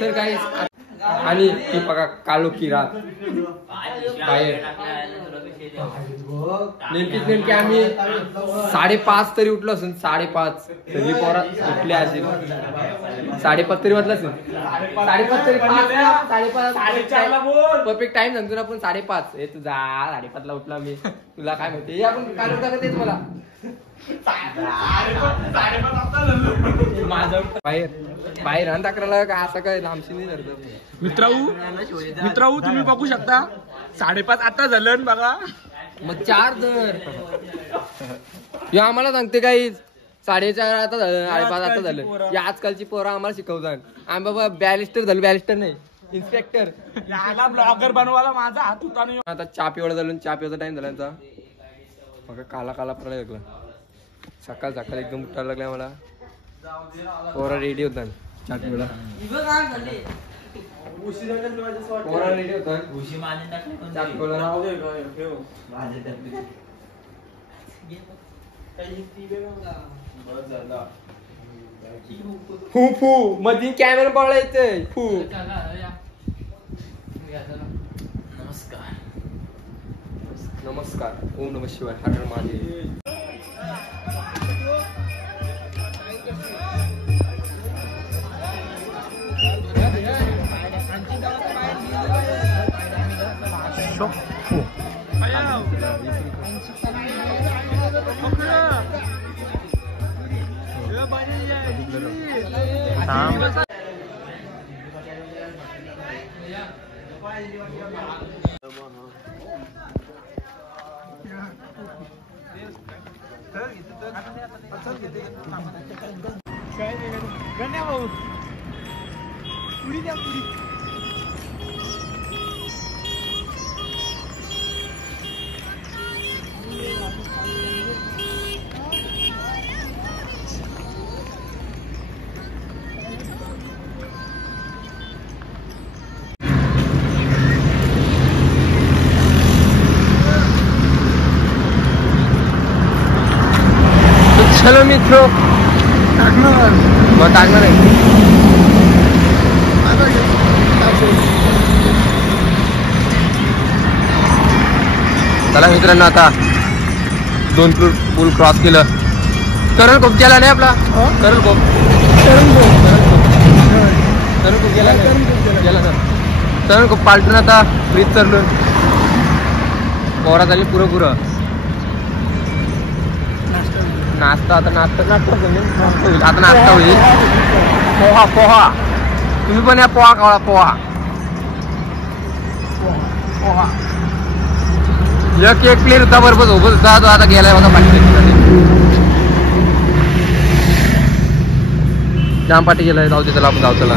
तर गाईस आणि ती बघा कालो किरा बाहेर नेमकी आम्ही 5:30 तरी उठलो असून 5:30 सगळी पोरं उठली असेल 5:30 तरी वाटलं असेल 5:30 तरी 5:30 परफेक्ट टाइम सांगतो ना आपण 5:30 हे तुझा 5:30 ला उठला मी तुला काय माहिती आपण कालो का तेच मला बाहेर बाहेर आणि तक्रारला काय असं काय लांबशी नाही करत मित्रांनो तुम्ही बघू शकता 5:30 आता झालं बघा मग 4 जर या आम्हाला सांगते काही 4:30 आता झालं 5:30 आता झालं या आजकालची पोरं आम्हाला शिकवतात आम्ही बाबा बॅरिस्टर झालो बॅरिस्टर नाही इन्स्पेक्टर याला ब्लॉगर बनवायला माझा हात होता नाही आता चहा पिवळा झालं चहा पिवायचा टाइम झाला यांचा बघा काला काला पडायला लागला सकाळ सकाळ एकदम उठायला लागल्या मला पोरा रेडी होता चहा पिवळा पोरा रेडी होता चहा पिवळा फू फू मध्ये कॅमेरा पळायचंय फू नमस्कार ओम नमः शिवाय हर हर महादेव चलो मित्रो मग टाकणार आहे चला मित्रांनो आता 2 पूल क्रॉस केलं करण खूप गेला नाही आपला करण खूप गेला ना करण खूप पालटून आता ब्रिज चढलो पोरा झाली पुरं नाश्ता आता नाश्ता होईल आता नाश्ता होईल पोहा तुम्ही पण या पोहा खावा पोहा एक प्लेट होता बरोबर सोबत होता तो आता गेलाय बघा जाम पाठी गेलाय जाऊ दे त्याला आपण जाऊ त्याला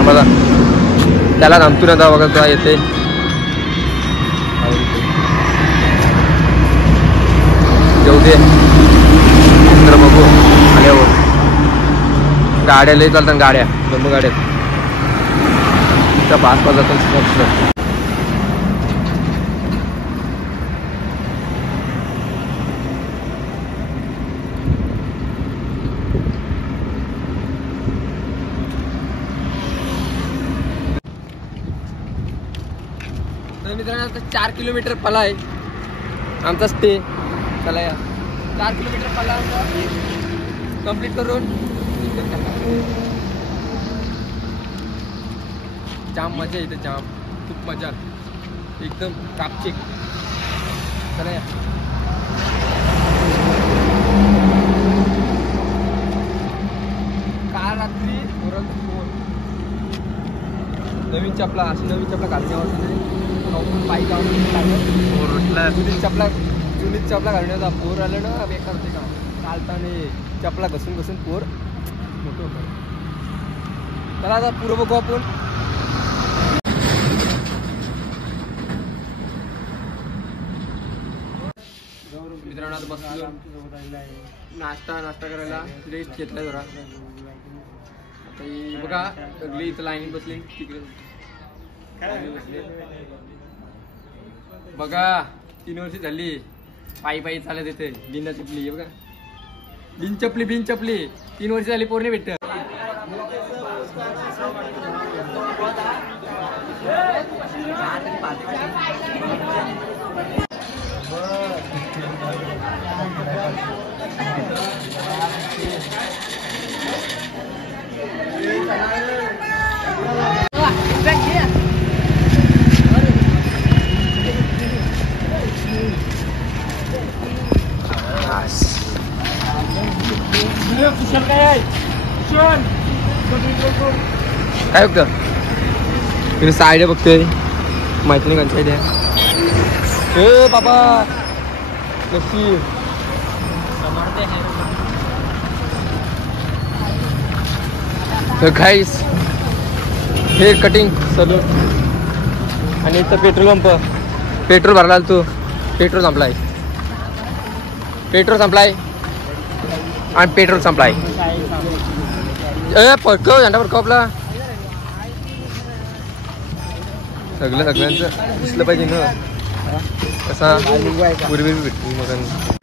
आम्हाला त्याला थांबतो ना बघा तो येते जाऊ दे तर बघू आल्यावर गाड्या लई चालतात गाड्या जम्मू गाड्यात त्या 5 जातात मित्रांनो 4 किलोमीटर पला आहे आमचा स्टे चला या 4 किलोमीटर पला कंप्लीट करून जाम मजा येते जाम खूप मजा एकदम कापचिक चला या काल रात्री नवीन चपला अशी नवीन चपला घालण्यावर पायी जाऊन चपला तुम्ही चपला घालण्याचा पोर आलं ना बेकार होते का चालताना चपला घसून घसून पोर मोठं होतं. चला आता पुरं बघू आपण. मित्रांनो आता बसलो नाश्ता करायला रेस्ट घेतला जरा. आता ही बघा सगळी इथं लाईन बसली तिकडे बघा 3 वर्ष झाली पायी चालत येते बिना चपली. बघा बिन चपली 3 वर्ष झाली पोरणे भेटत. काय बघतं तुम्ही साईड बघतोय माहिती नाही कोणत्या साईड आहे. ए बाबा कशी गाईस हेअर कटिंग सलून आणि इथं पेट्रोल पंप. पेट्रोल भरला तू पेट्रोल संपलाय आणि पेट्रोल संपलाय. पडकव झेंडा पडकव आपला सगळ्यांचं दिसलं पाहिजे ना कसा पूर्वी भेटली मग.